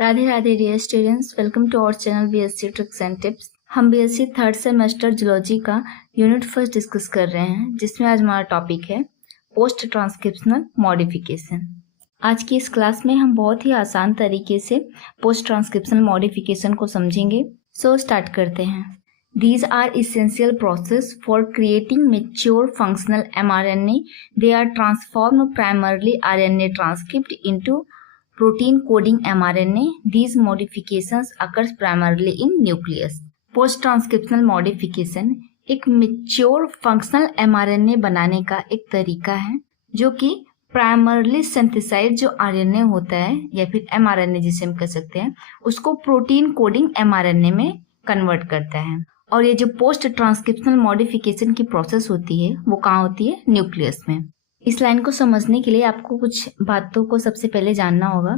Radhe Radhe dear students, welcome to our channel BSc tricks and tips. हम BSc third semester zoology का unit first discuss कर रहे हैं, जिसमें आज हमारा टॉपिक है पोस्ट ट्रांसक्रिप्शनल मॉडिफिकेशन। आज की इस क्लास में हम बहुत ही आसान तरीके से पोस्ट ट्रांसक्रिप्शनल मॉडिफिकेशन को समझेंगे। सो स्टार्ट करते हैं। These are essential process for creating mature functional mRNA. They are transformed primarily RNA transcript into protein coding mRNA. These modifications occurs primarily in nucleus. Post transcriptional modification एक mature functional mRNA बनाने का एक तरीका है, जो कि primarily synthesise जो RNA होता है या फिर mRNA जिसे हम कह सकते हैं, उसको प्रोटीन कोडिंग mRNA में कन्वर्ट करता है। और ये जो पोस्ट ट्रांसक्रिप्शनल मॉडिफिकेशन की प्रोसेस होती है वो कहाँ होती है? न्यूक्लियस में। इस लाइन को समझने के लिए आपको कुछ बातों को सबसे पहले जानना होगा,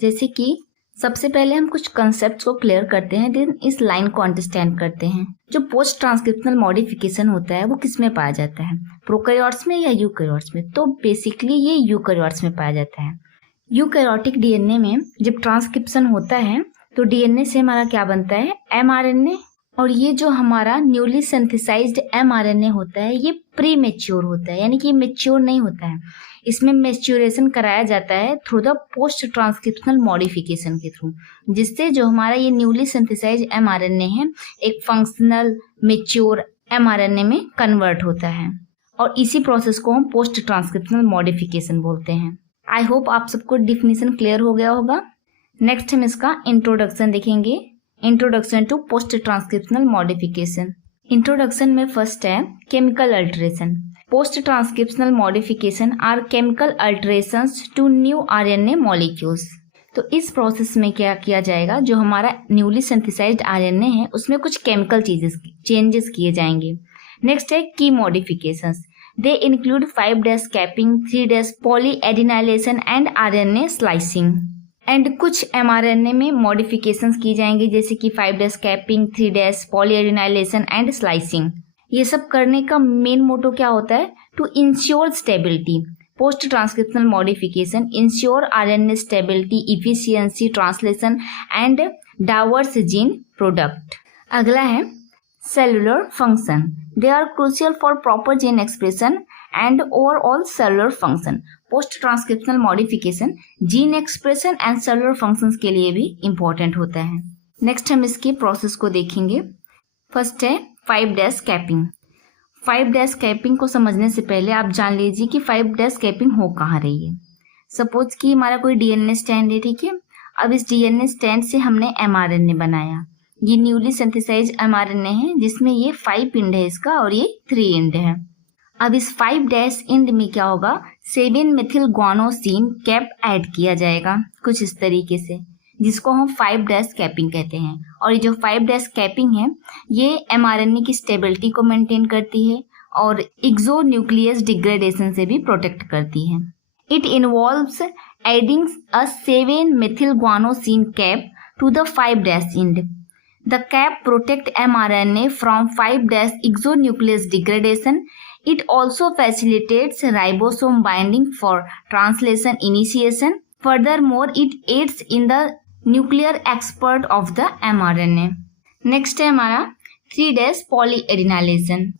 जैसे कि सबसे पहले हम कुछ कंसेप्ट्स को क्लियर करते हैं, देन इस लाइन को अंडरस्टैंड करते हैं। जो पोस्ट ट्रांसक्रिप्शनल मॉडिफिकेशन होता है वो किस में पाया जाता है? प्रोकैरियोट्स में या यूकैरियोट्स में? तो बेसिकली ये यूकैरियोट्स में पाया जाता है। यूकैरियोटिक डीएनए में जब ट्रांसक्रिप्शन होता है तो डीएनए से हमारा क्या बनता है? एमआरएनए। और ये जो हमारा न्यूली सिंथेसाइज्ड एमआरएनए होता है ये प्री मैच्योर होता है, यानी कि मैच्योर नहीं होता है। इसमें मैच्योरेशन कराया जाता है through the post transcriptional modification के थ्रू, जिससे जो हमारा ये न्यूली सिंथेसाइज्ड एमआरएनए है एक फंक्शनल मैच्योर एमआरएनए में कन्वर्ट होता है। और इसी प्रोसेस को हम पोस्ट ट्रांसक्रिप्शनल मॉडिफिकेशन बोलते हैं। आई होप आप सबको डिफिनीशन क्लियर हो गया होगा। नेक्स्ट हम इसका इंट्रोडक्शन देखेंगे। Introduction to post transcriptional modification. Introduction में फर्स्ट है chemical alteration. Post transcriptional modification are chemical alterations to new RNA molecules. तो इस प्रोसेस में क्या किया जाएगा? जो हमारा न्यूली सिंथेसाइज्ड आरएनए है उसमें कुछ केमिकल चेंजेस किए जाएंगे। नेक्स्ट है की modifications. They include 5' capping, 3' polyadenylation and RNA slicing. And कुछ एमआरएनए में मॉडिफिकेशंस की जाएंगी, जैसे कि 5' कैपिंग, 3' पॉलीएडिनाइलेशन एंड स्लाइसिंग। ये सब करने का मेन मोटो क्या होता है? To ensure stability. Post transcriptional modification ensure RNA stability, efficiency, translation and diverse gene product. अगला है cellular function. They are crucial for proper gene expression and overall cellular function. Post transcriptional modification gene expression and cellular functions के लिए भी important होता है। Next हम इसकी process को देखेंगे। फर्स्ट है 5' कैपिंग। 5' कैपिंग को समझने से पहले आप जान लीजिए कि 5' कैपिंग हो कहाँ रही है। सपोज कि हमारा कोई डीएनए स्टैंड है, ठीक है। अब इस डीएनए स्टैंड से हमने एमआरएनए बनाया। ये न्यूली सिंथेसाइज्ड एमआरएनए है जिसमें ये 5 एंड है इसका और ये 3 एंड है। अब इस 5' एंड में क्या होगा? 7 मेथिल ग्वानोसिन कैप ऐड किया जाएगा कुछ इस तरीके से, जिसको हम 5' कैपिंग कहते हैं। और ये जो 5' कैपिंग है ये एमआरएनए की स्टेबिलिटी को मेंटेन करती है और एक्सोन्यूक्लियस डिग्रेडेशन से भी प्रोटेक्ट करती है। It involves adding a 7 methyl guanosine cap to the 5' end. The cap protect mRNA from 5' exonuclease degradation. It also facilitates ribosome binding for translation initiation. Furthermore, it aids in the nuclear export of the mRNA. Next है हमारा 3' पॉलीएडिनाइलेशन।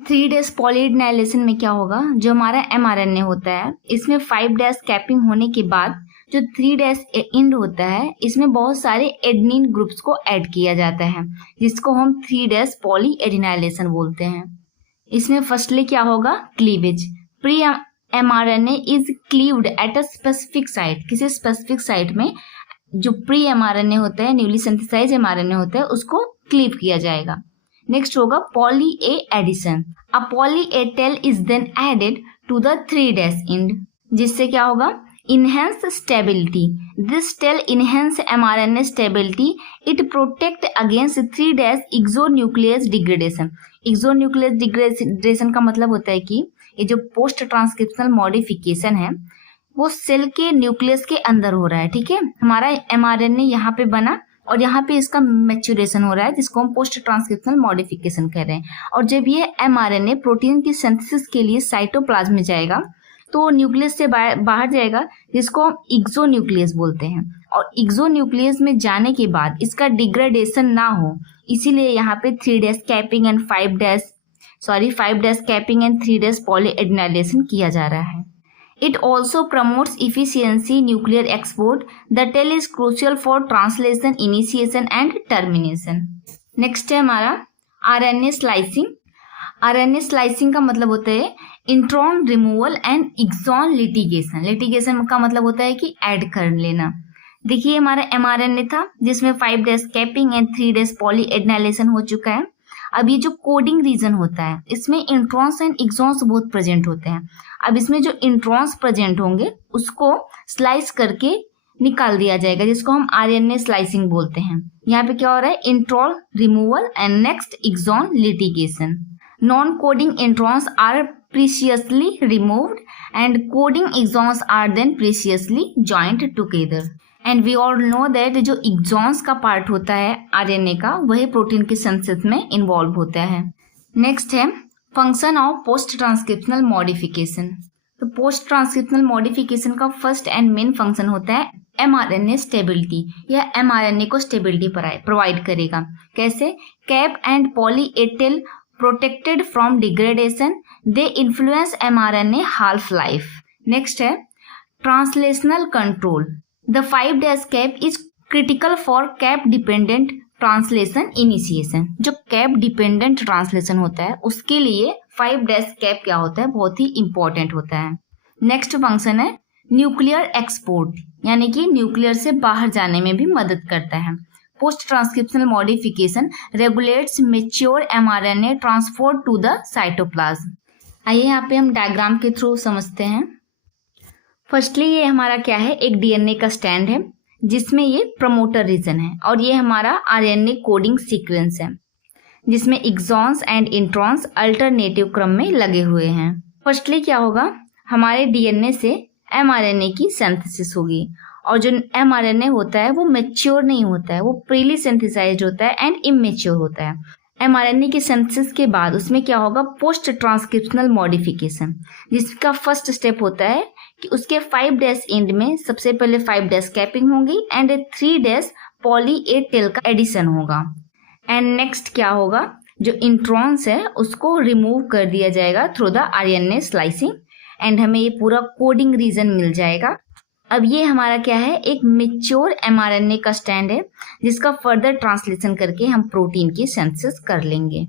3' पॉलीएडिनाइलेशन में क्या होगा? जो हमारा mRNA होता है इसमें 5' कैपिंग होने के बाद जो 3' एंड होता है इसमें बहुत सारे एडेनिन ग्रुप्स को ऐड किया जाता है, जिसको हम 3' पॉलीएडिनाइलेशन बोलते हैं। इसमें फर्स्टली क्या होगा? Cleavage. Pre mRNA is cleaved at a specific site. किसी स्पेसिफिक साइट में जो प्री एमआरएनए होता है, न्यूली सिंथेसाइज्ड एमआरएनए होता है, उसको क्लीव किया जाएगा। नेक्स्ट होगा poly A addition. A poly A tail is then added to the 3' end, जिससे क्या होगा? Enhance stability. This cell enhance mRNA stability. It protect against 3' exonuclease degradation. Exonuclease degradation का मतलब होता है कि ये जो पोस्ट ट्रांसक्रिप्शनल मॉडिफिकेशन है वो सेल के न्यूक्लियस के अंदर हो रहा है, ठीक है। हमारा mRNA यहाँ पे बना और यहाँ पे इसका मैच्योरेशन हो रहा है, जिसको हम पोस्ट ट्रांसक्रिप्शनल मॉडिफिकेशन कह रहे हैं। और जब ये mRNA प्रोटीन की सिंथेसिस के लिए साइटोप्लाज्म में जाएगा तो न्यूक्लियस से बाहर जाएगा, जिसको हम एक्सोन्यूक्लियस बोलते हैं। और एक्सोन्यूक्लियस में जाने के बाद इसका डिग्रेडेशन ना हो, इसीलिए यहाँ पे 3' कैपिंग एंड 5' कैपिंग एंड 3' पॉलीएडेनाइलेशन किया जा रहा है। It also promotes efficiency nuclear export. The tail is crucial for translation, initiation and termination. Next है हमारा RNA slicing. RNA slicing का मतलब होता है intron removal and exon litigation. Litigation का मतलब होता है कि ऐड कर लेना। देखिए हमारा mRNA था जिसमें 5' कैपिंग एंड 3' पॉलीएडेनाइलेशन हो चुका है। अब ये जो कोडिंग रीजन होता है इसमें इंट्रॉन्स एंड एक्सॉन्स बहुत प्रेजेंट होते हैं। अब इसमें जो इंट्रॉन्स प्रेजेंट होंगे उसको स्लाइस करके निकाल दिया जाएगा, जिसको हम RNA स्लाइसिंग बोलते हैं। यहाँ पे क्या हो रहा है, intron removal and next exon litigation. Non coding introns are precisely removed and coding exons are then precisely joint together. And we all know that जो एक्सॉन्स का पार्ट होता है RNA का, वही प्रोटीन के सिंथेसिस में इन्वॉल्व होता है। नेक्स्ट है function of post transcriptional modification. तो पोस्ट ट्रांसक्रिप्शनल मॉडिफिकेशन का फर्स्ट एंड मेन फंक्शन होता है mRNA स्टेबिलिटी। यह mRNA को स्टेबिलिटी प्रोवाइड करेगा। कैसे? Cap and poly A tail protected from degradation, they influence mRNA half life. Next है translational control. The 5' cap is critical for cap dependent translation initiation। जो cap dependent translation होता है उसके लिए 5' cap क्या होता है, बहुत ही इंपॉर्टेंट होता है। नेक्स्ट फंक्शन है न्यूक्लियर एक्सपोर्ट, यानी कि न्यूक्लियर से बाहर जाने में भी मदद करता है। Post transcriptional modification regulates mature mRNA transport to the cytoplasm. आइए यहाँ पे हम डायग्राम के थ्रू समझते हैं। फर्स्टली ये हमारा क्या है, एक DNA का स्टैंड है जिसमें ये प्रमोटर रीजन है, और ये हमारा RNA कोडिंग सीक्वेंस है जिसमें एक्सॉन्स एंड इंट्रॉन्स अल्टरनेटिव क्रम में लगे हुए हैं। फर्स्टली क्या होगा, हमारे DNA से mRNA की सिंथेसिस होगी, और जो mRNA होता है वो मैच्योर नहीं होता है, वो प्रीली सिंथेसाइज्ड होता है एंड इमेच्योर होता है। mRNA के सिंथेसिस के बाद उसमें क्या होगा, पोस्ट ट्रांसक्रिप्शनल मॉडिफिकेशन, जिसका फर्स्ट स्टेप होता है कि उसके 5' एंड में सबसे पहले 5' कैपिंग होगी एंड 3' पॉली ए टेल का एडिशन होगा। एंड नेक्स्ट क्या होगा, जो इंट्रॉन्स है उसको रिमूव कर दिया जाएगा through the RNA slicing and हमें ये पूरा कोडिंग रीजन मिल जाएगा। अब ये हमारा क्या है, एक मेच्योर mRNA का स्टैंड है जिसका फर्दर ट्रांसलेशन करके हम प्रोटीन की सिंथेसिस कर लेंगे।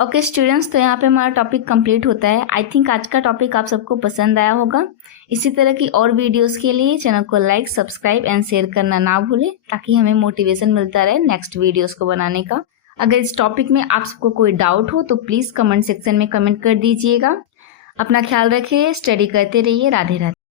ओके स्टूडेंट्स, तो यहाँ पे हमारा टॉपिक कंप्लीट होता है। आई थिंक आज का टॉपिक आप सबको पसंद आया होगा। इसी तरह की और वीडियोस के लिए चैनल को लाइक, सब्सक्राइब एंड शेयर करना ना भूलें, ताकि हमें मोटिवेशन मिलता रहे नेक्स्ट वीडियोस को बनाने का। अगर इस टॉपिक में आप सबको कोई डाउट हो तो प्लीज कमेंट सेक्शन में कमेंट कर दीजिएगा। अपना ख्याल रखिए, स्टडी करते रहिए। राधे राधे।